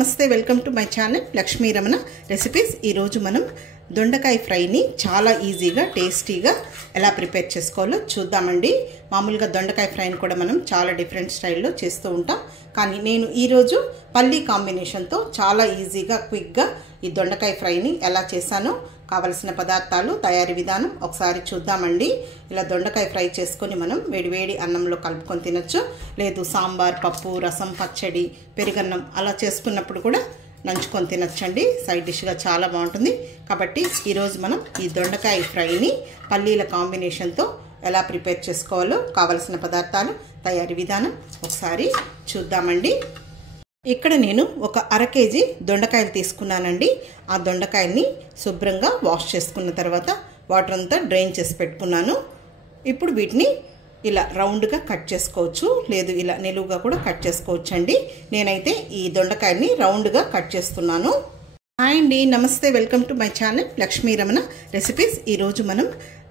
నమస్తే welcome to my channel Lakshmi Ramana recipes. ఈ రోజు మనం దొండకాయ ఫ్రై ని చాలా ఈజీగా టేస్టీగా ఎలా ప్రిపేర్ చేసుకోవాలో చూద్దామండి। మామూలుగా దొండకాయ ఫ్రై ని కూడా మనం చాలా డిఫరెంట్ స్టైల్లో చేస్తూ ఉంటాం, కానీ నేను ఈ రోజు పల్లి కాంబినేషన్ తో చాలా ఈజీగా క్విక్ గా ఈ దొండకాయ ఫ్రై ని ఎలా చేశానో కావాల్సిన పదార్థాలు తయారీ విధానం ఒకసారి చూద్దామండి। ఇలా దొండకాయ ఫ్రై చేసుకొని మనం వేడివేడి అన్నంలో కలుపుకొని తినొచ్చు, లేదు సాంబార్, పప్పు, రసం, పచ్చడి, పెరుగన్నం అలా చేసుకున్నప్పుడు కూడా నంచుకొని తినొచ్చండి। సైడ్ డిష్గా చాలా బాగుంటుంది। కాబట్టి ఈరోజు మనం ఈ దొండకాయ ఫ్రైని పల్లీల కాంబినేషన్తో ఎలా ప్రిపేర్ చేసుకోవాలో కావాల్సిన పదార్థాలు తయారీ విధానం ఒకసారి చూద్దామండి। ఇక్కడ నేను ఒక అర కేజీ దొండకాయలు తీసుకున్నానండి। ఆ దొండకాయల్ని శుభ్రంగా వాష్ చేసుకున్న తర్వాత వాటర్ అంతా డ్రైన్ చేసి పెట్టుకున్నాను। ఇప్పుడు వీటిని ఇలా రౌండ్గా కట్ చేసుకోవచ్చు, లేదు ఇలా నిలువుగా కూడా కట్ చేసుకోవచ్చు అండి। నేనైతే ఈ దొండకాయల్ని రౌండ్గా కట్ చేస్తున్నాను। హాయ్ అండి, నమస్తే welcome to my channel Lakshmi Ramana recipes. ఈరోజు మనం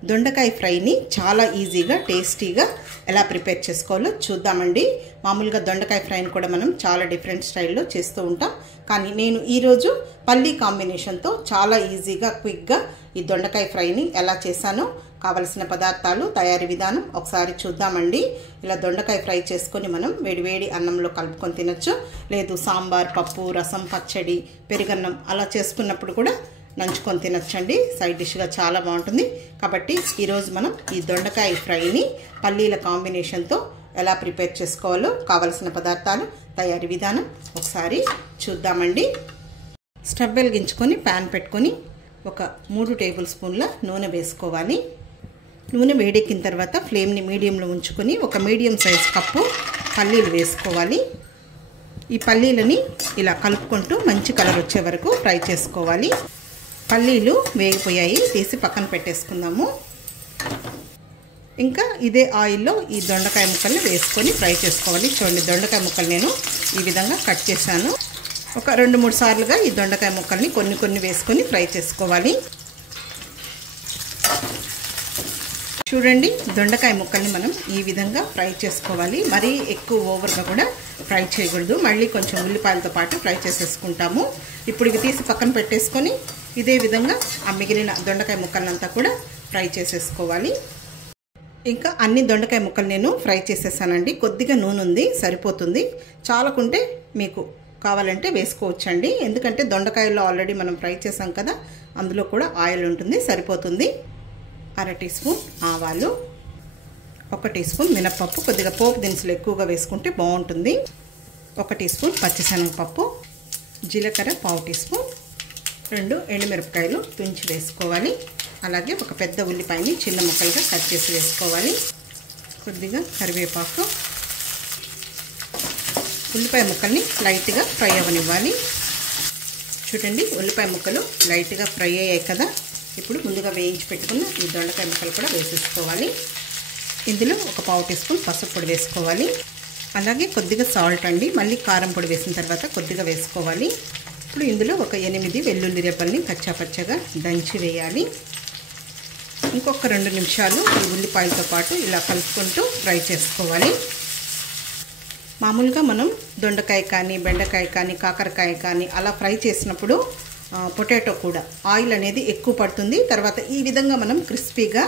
దొండకాయ ఫ్రైని చాలా ఈజీగా టేస్టీగా ఎలా ప్రిపేర్ చేసుకోవాలో చూద్దామండి। మామూలుగా దొండకాయ ఫ్రైని కూడా మనం చాలా డిఫరెంట్ స్టైల్లో చేస్తూ ఉంటాం, కానీ నేను ఈరోజు పల్లి కాంబినేషన్తో చాలా ఈజీగా క్విక్గా ఈ దొండకాయ ఫ్రైని ఎలా చేశానో కావలసిన పదార్థాలు తయారీ విధానం ఒకసారి చూద్దామండి। ఇలా దొండకాయ ఫ్రై చేసుకొని మనం వేడివేడి అన్నంలో కలుపుకొని తినొచ్చు, లేదు సాంబార్, పప్పు, రసం, పచ్చడి, పెరుగన్నం అలా చేసుకున్నప్పుడు కూడా నంచుకొని తినొచ్చండి। సైడ్ డిష్గా చాలా బాగుంటుంది। కాబట్టి ఈరోజు మనం ఈ దొండకాయ ఫ్రైని పల్లీల కాంబినేషన్తో ఎలా ప్రిపేర్ చేసుకోవాలో కావలసిన పదార్థాలు తయారీ విధానం ఒకసారి చూద్దామండి। స్టవ్ వెలిగించుకొని ప్యాన్ పెట్టుకొని ఒక 3 టేబుల్ స్పూన్ల నూనె వేసుకోవాలి। నూనె వేడెక్కిన తర్వాత ఫ్లేమ్ని మీడియంలో ఉంచుకొని ఒక మీడియం సైజ్ కప్పు పల్లీలు వేసుకోవాలి। ఈ పల్లీలని ఇలా కలుపుకుంటూ మంచి కలర్ వచ్చే వరకు ఫ్రై చేసుకోవాలి। పల్లీలు వేగిపోయాయి, తీసి పక్కన పెట్టేసుకుందాము। ఇంకా ఇదే ఆయిల్లో ఈ దొండకాయ ముక్కల్ని వేసుకొని ఫ్రై చేసుకోవాలి। చూడండి, దొండకాయ ముక్కలు నేను ఈ విధంగా కట్ చేశాను। ఒక 2-3 సార్లుగా ఈ దొండకాయ ముక్కల్ని కొన్ని వేసుకొని ఫ్రై చేసుకోవాలి। చూడండి, దొండకాయ ముక్కల్ని మనం ఈ విధంగా ఫ్రై చేసుకోవాలి। మరీ ఎక్కువ ఓవర్గా కూడా ఫ్రై చేయకూడదు, మళ్ళీ కొంచెం ఉల్లిపాయలతో పాటు ఫ్రై చేసేసుకుంటాము। ఇప్పుడు ఇవి తీసి పక్కన పెట్టేసుకొని ఇదే విధంగా ఆ మిగిలిన దొండకాయ ముక్కలంతా కూడా ఫ్రై చేసేసుకోవాలి। ఇంకా అన్ని దొండకాయ ముక్కలు నేను ఫ్రై చేసేసానండి। కొద్దిగా నూనె ఉంది, సరిపోతుంది। చాలకుంటే మీకు కావాలంటే వేసుకోవచ్చండి, ఎందుకంటే దొండకాయల్లో ఆల్రెడీ మనం ఫ్రై చేసాం కదా, అందులో కూడా ఆయిల్ ఉంటుంది, సరిపోతుంది। 1/2 టీ స్పూన్ ఆవాలు, 1 టీ స్పూన్ మినప్పప్పు, కొద్దిగా పోపు దినుసులు ఎక్కువగా వేసుకుంటే బాగుంటుంది। 1 టీ స్పూన్ పచ్చిశనగపప్పు, జీలకర్ర 1/2 టీ స్పూన్, 2 ఎండుమిరపకాయలు తుంచి వేసుకోవాలి। అలాగే ఒక పెద్ద ఉల్లిపాయని చిన్న ముక్కలుగా కట్ చేసి వేసుకోవాలి। కొద్దిగా కరివేపాకు, ఉల్లిపాయ ముక్కల్ని లైట్గా ఫ్రై అవ్వనివ్వాలి। చూడండి, ఉల్లిపాయ ముక్కలు లైట్గా ఫ్రై అయ్యాయి కదా, ఇప్పుడు ముందుగా వేయించి పెట్టుకున్న ఈ దొండకాయ ముక్కలు కూడా వేసేసుకోవాలి। ఇందులో ఒక 1/2 టీ స్పూన్ పసుపు పొడి వేసుకోవాలి। అలాగే కొద్దిగా సాల్ట్ అండి, మళ్ళీ కారం పొడి వేసిన తర్వాత కొద్దిగా వేసుకోవాలి। ఇప్పుడు ఇందులో ఒక 8 వెల్లుల్లి రెబ్బల్ని కచ్చాపచ్చగా దంచి వేయాలి। ఇంకొక 2 నిమిషాలు ఈ ఉల్లిపాయలతో పాటు ఇలా కలుపుకుంటూ ఫ్రై చేసుకోవాలి। మామూలుగా మనం దొండకాయ కానీ, బెండకాయ కానీ, కాకరకాయ కానీ అలా ఫ్రై చేసినప్పుడు పొటాటో కూడా ఆయిల్ అనేది ఎక్కువ పడుతుంది। తర్వాత ఈ విధంగా మనం క్రిస్పీగా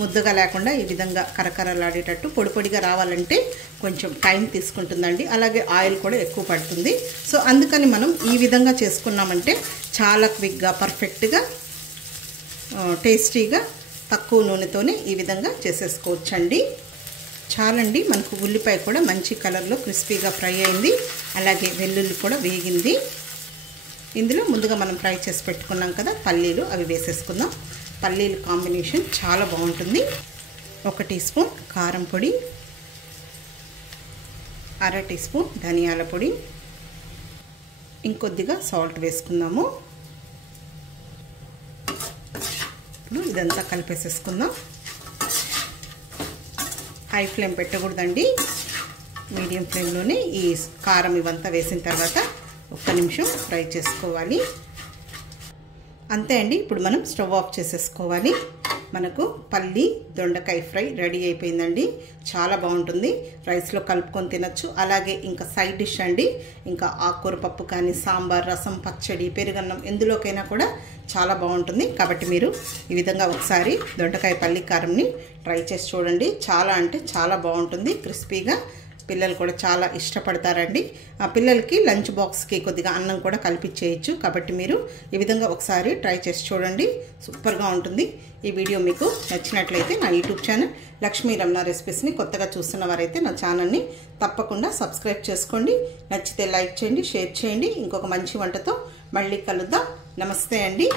ముద్దగా లేకుండా ఈ విధంగా కరకరలాడేటట్టు పొడిగా రావాలంటే కొంచెం టైం తీసుకుంటుందండి, అలాగే ఆయిల్ కూడా ఎక్కువ పడుతుంది। సో అందుకని మనం ఈ విధంగా చేసుకున్నామంటే చాలా క్విక్గా పర్ఫెక్ట్గా టేస్టీగా తక్కువ నూనెతోనే ఈ విధంగా చేసేసుకోవచ్చండి। చాలండి, మనకు ఉల్లిపాయ కూడా మంచి కలర్లో క్రిస్పీగా ఫ్రై అయింది, అలాగే వెల్లుల్లి కూడా వేగింది। ఇందులో ముందుగా మనం ఫ్రై చేసి పెట్టుకున్నాం కదా పల్లీలు, అవి వేసేసుకుందాం। పల్లీలు కాంబినేషన్ చాలా బాగుంటుంది। 1 టీ స్పూన్ కారం పొడి, 1/2 టీ స్పూన్ ధనియాల పొడి, ఇంకొద్దిగా సాల్ట్ వేసుకుందాము। ఇప్పుడు ఇదంతా కలిపేసేసుకుందాం। హై ఫ్లేమ్ పెట్టకూడదండి, మీడియం ఫ్లేమ్లోనే ఈ కారం ఇవంతా వేసిన తర్వాత 1 నిమిషం ఫ్రై చేసుకోవాలి। అంతే అండి, ఇప్పుడు మనం స్టవ్ ఆఫ్ చేసేసుకోవాలి। మనకు పల్లి దొండకాయ ఫ్రై రెడీ అయిపోయిందండి. చాలా బాగుంటుంది, రైస్లో కలుపుకొని తినచ్చు. అలాగే ఇంకా సైడ్ డిష్ అండి, ఇంకా ఆకుకూర పప్పు కానీ, సాంబార్, రసం, పచ్చడి, పెరుగన్నం ఎందులోకైనా కూడా చాలా బాగుంటుంది. కాబట్టి మీరు ఈ విధంగా ఒకసారి దొండకాయ పల్లి కారంని ట్రై చేసి చూడండి. చాలా అంటే చాలా బాగుంటుంది, క్రిస్పీగా. పిల్లలు కూడా చాలా ఇష్టపడతారండి. ఆ పిల్లలకి లంచ్ బాక్స్కి కొద్దిగా అన్నం కూడా కలిపించేయచ్చు. కాబట్టి మీరు ఈ విధంగా ఒకసారి ట్రై చేసి చూడండి, సూపర్గా ఉంటుంది. ఈ వీడియో మీకు నచ్చినట్లయితే నా యూట్యూబ్ ఛానల్ లక్ష్మీ రమణ రెసిపీస్ని కొత్తగా చూస్తున్న వారైతే నా ఛానల్ని తప్పకుండా సబ్స్క్రైబ్ చేసుకోండి. నచ్చితే లైక్ చేయండి, షేర్ చేయండి. ఇంకొక మంచి వంటతో మళ్ళీ కలుద్దాం. నమస్తే అండి.